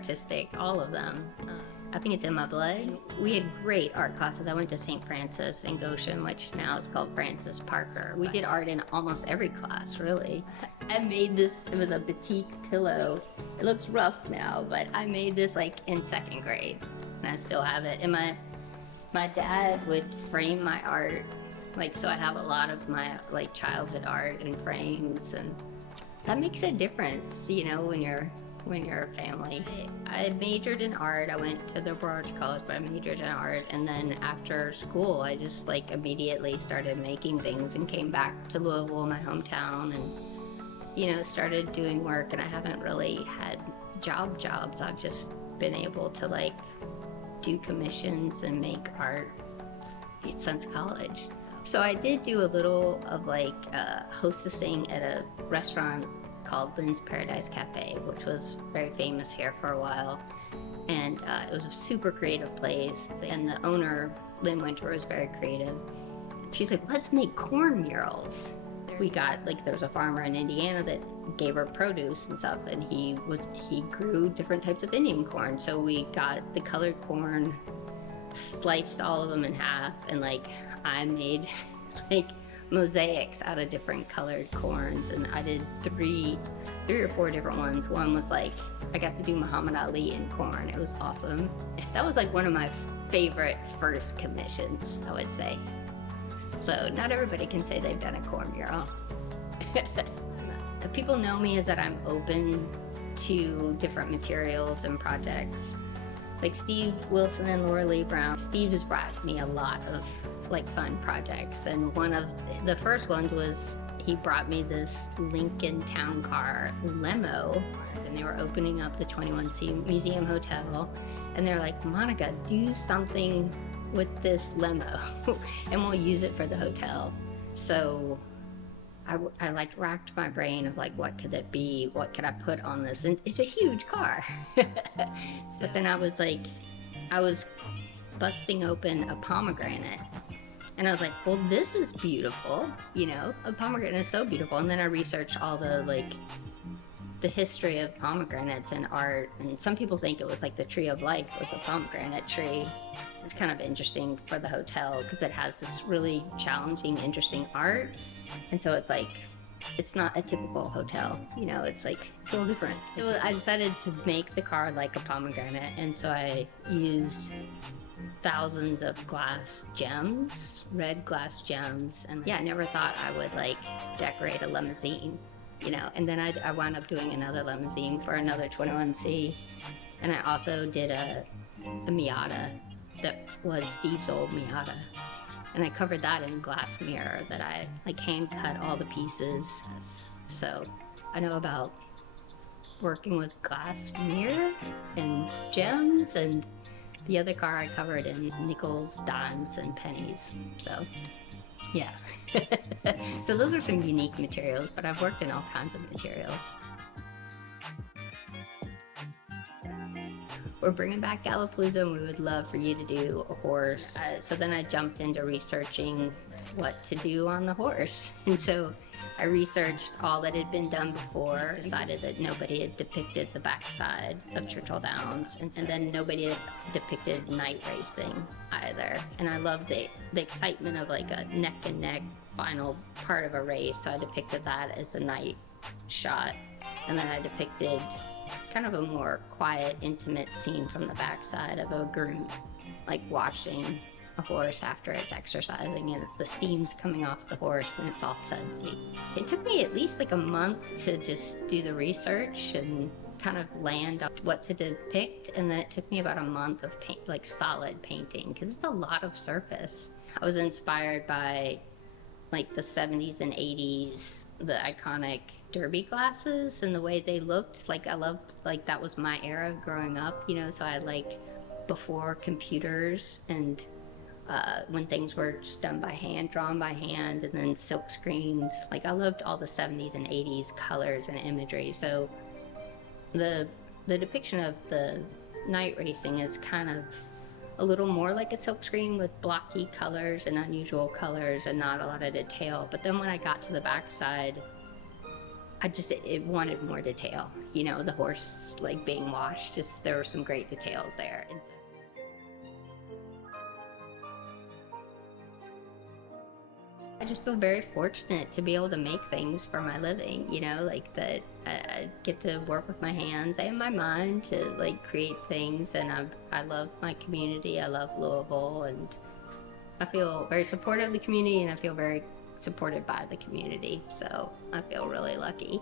artistic, all of them. I think it's in my blood. We had great art classes. I went to St. Francis in Goshen, which now is called Francis Parker. We did art in almost every class, really. I made this, it was a batik pillow. It looks rough now, but I made this like in 2nd grade, and I still have it. And my dad would frame my art, like, so I have a lot of my like childhood art in frames, and that makes a difference, you know, when you're a family. I majored in art. I went to the liberal arts college, but I majored in art. And then after school, I just like immediately started making things and came back to Louisville, my hometown, and, you know, started doing work. And I haven't really had jobs. I've just been able to like do commissions and make art since college. So I did do a little of like hostessing at a restaurant called Lynn's Paradise Cafe, which was very famous here for a while. And it was a super creative place. And the owner, Lynn Winter, was very creative. She's like, let's make corn murals. We got, like, there was a farmer in Indiana that gave her produce and stuff, and he grew different types of Indian corn. So we got the colored corn, sliced all of them in half, and like I made like mosaics out of different colored corns, and I did three or four different ones. One was like, I got to do Muhammad Ali in corn. It was awesome. That was like one of my favorite first commissions, I would say. So not everybody can say they've done a corn mural. The people know me as that I'm open to different materials and projects. Like Steve Wilson and Laura Lee Brown. Steve has brought me a lot of like fun projects, and one of the first ones was he brought me this Lincoln Town Car limo, and they were opening up the 21C Museum Hotel, and they're like, Monica, do something with this limo and we'll use it for the hotel. So I like racked my brain of like, what could it be? What could I put on this? And it's a huge car. But then I was busting open a pomegranate, and I was like, well, this is beautiful, you know, a pomegranate is so beautiful. And then I researched all the like the history of pomegranates and art, and some people think it was like the tree of life was a pomegranate tree. It's kind of interesting for the hotel because it has this really challenging, interesting art, and so it's like, it's not a typical hotel, you know, it's like, it's a little different. So I decided to make the car like a pomegranate, and so I used thousands of glass gems, red glass gems, and yeah, I never thought I would like decorate a limousine, you know. And then I wound up doing another limousine for another 21C, and I also did a Miata that was Steve's old Miata, and I covered that in glass mirror that I like hand cut all the pieces. So I know about working with glass mirror and gems, and the other car I covered in nickels, dimes, and pennies. So yeah. So those are some unique materials, but I've worked in all kinds of materials. We're bringing back Gallapalooza, and we would love for you to do a horse. So then I jumped into researching what to do on the horse. And so I researched all that had been done before, decided that nobody had depicted the backside of Churchill Downs, and then nobody had depicted night racing either. And I love the excitement of like a neck and neck final part of a race, so I depicted that as a night shot. And then I depicted kind of a more quiet, intimate scene from the backside of a groom, like washing a horse after it's exercising, and the steam's coming off the horse and it's all sudsy. It took me at least like a month to just do the research and kind of land on what to depict, and then it took me about a month of paint, like solid painting, because it's a lot of surface. I was inspired by like the 70s and 80s, the iconic derby glasses and the way they looked. Like I loved, like that was my era growing up, you know, so I like before computers and when things were just done by hand, drawn by hand, and then silk screens. Like I loved all the 70s and 80s colors and imagery. So the depiction of the night racing is kind of a little more like a silk screen with blocky colors and unusual colors and not a lot of detail. But then when I got to the backside, it wanted more detail. You know, the horse like being washed, just there were some great details there. And so I just feel very fortunate to be able to make things for my living, you know, like that I get to work with my hands and my mind to like create things. And I love my community. I love Louisville, and I feel very supportive of the community, and I feel very supported by the community. So I feel really lucky.